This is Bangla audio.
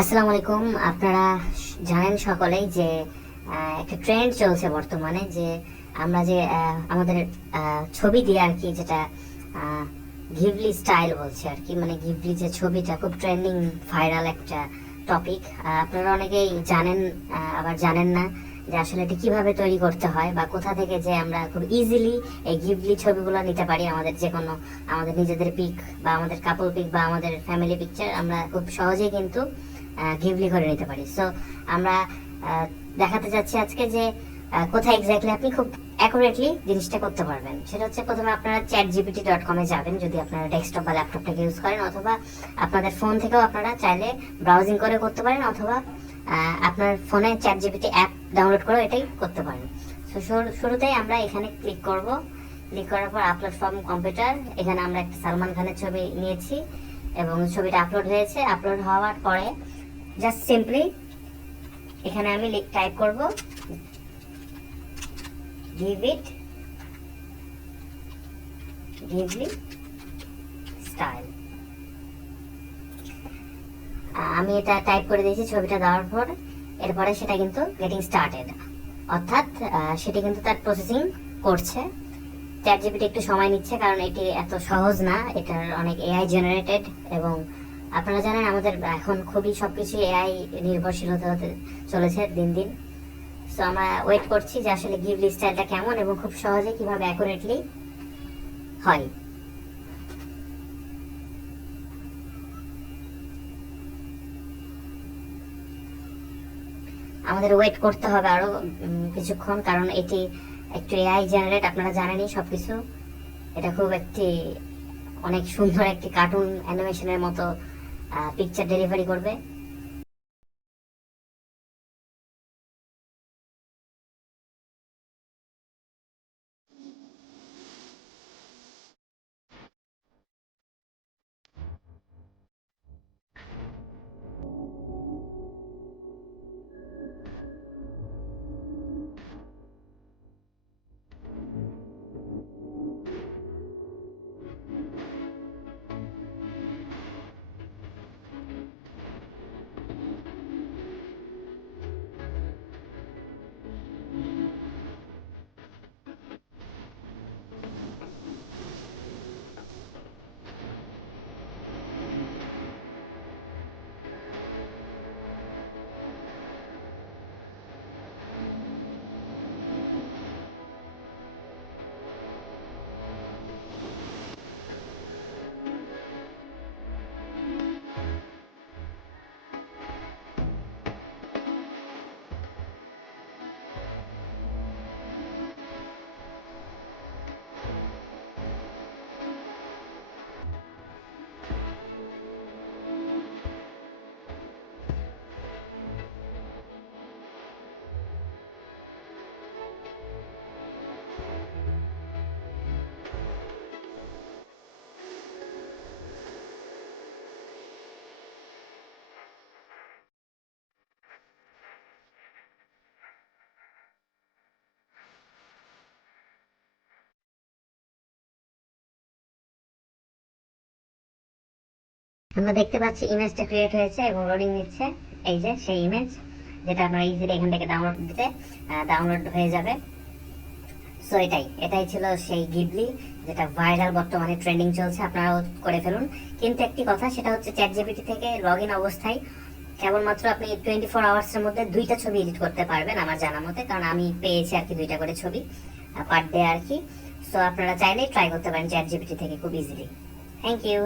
আসসালামু আলাইকুম। আপনারা জানেন সকলেই যে একটা ট্রেন্ড চলছে বর্তমানে যে আমরা যে আমাদের ছবি দিয়ে আর কি যেটা গিভলি স্টাইল বলছে আর কি। মানে গিভলি যে ছবিটা খুব ট্রেন্ডিং ভাইরাল একটা টপিক আপনারা অনেকেই জানেন আবার জানেন না যে আসলে এটা কীভাবে তৈরি করতে হয় বা কোথা থেকে যে আমরা খুব ইজিলি এই গিভলি ছবিগুলো নিতে পারি আমাদের যে কোনো, আমাদের নিজেদের পিক বা আমাদের কাপল পিক বা আমাদের ফ্যামিলি পিকচার আমরা খুব সহজেই কিন্তু গিভলি করে নিতে পারি। সো আমরা দেখাতে যাচ্ছি আজকে যে কোথায় এক্স্যাক্টলি আপনি খুব অ্যাকুরেটলি জিনিসটা করতে পারবেন। সেটা হচ্ছে প্রথমে আপনারা চ্যাট জিপিটি ডট কমে যাবেন, যদি আপনারা ডেস্কটপ বা ল্যাপটপটাকে ইউজ করেন, অথবা আপনাদের ফোন থেকেও আপনারা চাইলে ব্রাউজিং করে করতে পারেন, অথবা আপনার ফোনে চ্যাট জিপিটি অ্যাপ ডাউনলোড করে এটাই করতে পারেন। তো শুরুতেই আমরা এখানে ক্লিক করব। ক্লিক করার পর আপলোড ফর্ম কম্পিউটার এখানে আমরা একটা সালমান খানের ছবি নিয়েছি এবং ছবিটা আপলোড হয়েছে। আপলোড হওয়ার পরে জাস্ট সিম্পলি এখানে আমি টাইপ করব। গিভ ইট গিভলি স্টাইল আমি এটা টাইপ করে দিয়েছি ছবিটা দেওয়ার পর। এরপরে সেটা কিন্তু গেটিং স্টার্টেড অর্থাৎ সেটি কিন্তু তার প্রসেসিং করছে। চ্যাট জিপিটি একটু সময় নিচ্ছে কারণ এটি এত সহজ না। এটার অনেক এআই জেনারেটেড এবং আপনারা জানেন আমাদের এখন খুবই সবকিছু এআই নির্ভরশীল হতে হতে চলেছে দিন দিন। সো আমরা ওয়েট করছি যে আসলে গিভলি স্টাইলটা কেমন এবং খুব সহজে কীভাবে অ্যাকুরেটলি হয়। আমাদের ওয়েট করতে হবে আরও কিছুক্ষণ কারণ এটি একটু এআই জেনারেট আপনারা জানেনই সবকিছু। এটা খুব একটি, অনেক সুন্দর একটি কার্টুন অ্যানিমেশনের মতো পিকচার ডেলিভারি করবে। আমরা দেখতে পাচ্ছি ইমেজটা ক্রিয়েট হয়েছে এবং লোডিং নিচ্ছে। এই যে সেই ইমেজ যেটা আপনারা ইজিলি এখান থেকে ডাউনলোড দিতে ডাউনলোড হয়ে যাবে। সো এটাই এটাই ছিল সেই গিবলি যেটা ভাইরাল বর্তমানে ট্রেন্ডিং চলছে, আপনারাও করে ফেলুন। কিন্তু একটি কথা, সেটা হচ্ছে চ্যাট জিপিটি থেকে লগ ইন অবস্থায় কেবলমাত্র আপনি টোয়েন্টি ফোর আওয়ার্সের মধ্যে দুইটা ছবি এডিট করতে পারবেন আমার জানা মতে, কারণ আমি পেয়েছি আর কি দুইটা করে ছবি পার ডে আর কি। সো আপনারা চাইলেই ট্রাই করতে পারেন চ্যাট জিপিটি থেকে খুব ইজিলি থ্যাংক ইউ